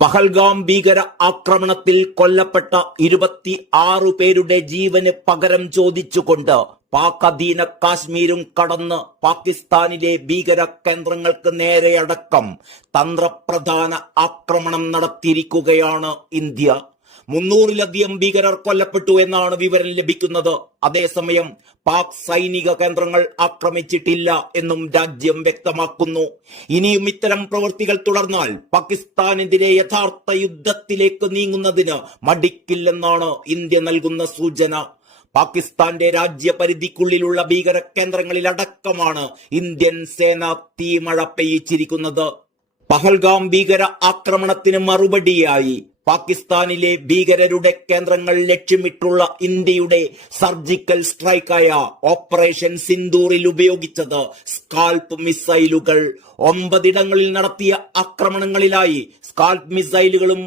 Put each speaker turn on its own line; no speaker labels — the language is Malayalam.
പഹൽഗാം ഭീകര ആക്രമണത്തിൽ കൊല്ലപ്പെട്ട ഇരുപത്തി ആറു പേരുടെ ജീവന് പകരം ചോദിച്ചുകൊണ്ട് പാക് അധീന കാശ്മീരും കടന്ന് പാകിസ്ഥാനിലെ ഭീകര കേന്ദ്രങ്ങൾക്ക് നേരെയടക്കം തന്ത്രപ്രധാന ആക്രമണം നടത്തിയിരിക്കുകയാണ് ഇന്ത്യ. മുന്നൂറിലധികം ഭീകരർ കൊല്ലപ്പെട്ടു എന്നാണ് വിവരം ലഭിക്കുന്നത്. അതേസമയം പാക് സൈനിക കേന്ദ്രങ്ങൾ ആക്രമിച്ചിട്ടില്ല എന്നും രാജ്യം വ്യക്തമാക്കുന്നു. ഇനിയും ഇത്തരം പ്രവൃത്തികൾ തുടർന്നാൽ പാകിസ്ഥാനെതിരെ യഥാർത്ഥ യുദ്ധത്തിലേക്ക് നീങ്ങുന്നതിന് മടിക്കില്ലെന്നാണ് ഇന്ത്യ നൽകുന്ന സൂചന. പാകിസ്ഥാന്റെ രാജ്യപരിധിക്കുള്ളിലുള്ള ഭീകര കേന്ദ്രങ്ങളിലടക്കമാണ് ഇന്ത്യൻ സേന തീമഴ പെയ്യിച്ചിരിക്കുന്നത്. പഹൽഗാം ഭീകര ആക്രമണത്തിന് മറുപടിയായി പാകിസ്ഥാനിലെ ഭീകരരുടെ കേന്ദ്രങ്ങൾ ലക്ഷ്യമിട്ടുള്ള ഇന്ത്യയുടെ സർജിക്കൽ സ്ട്രൈക്കായ ഓപ്പറേഷൻ സിന്ദൂറിൽ ഉപയോഗിച്ചത് സ്കാൽപ്പ് മിസൈലുകൾ. ഒമ്പതിടങ്ങളിൽ നടത്തിയ ആക്രമണങ്ങളിലായി സ്കാൽപ്പ് മിസൈലുകളും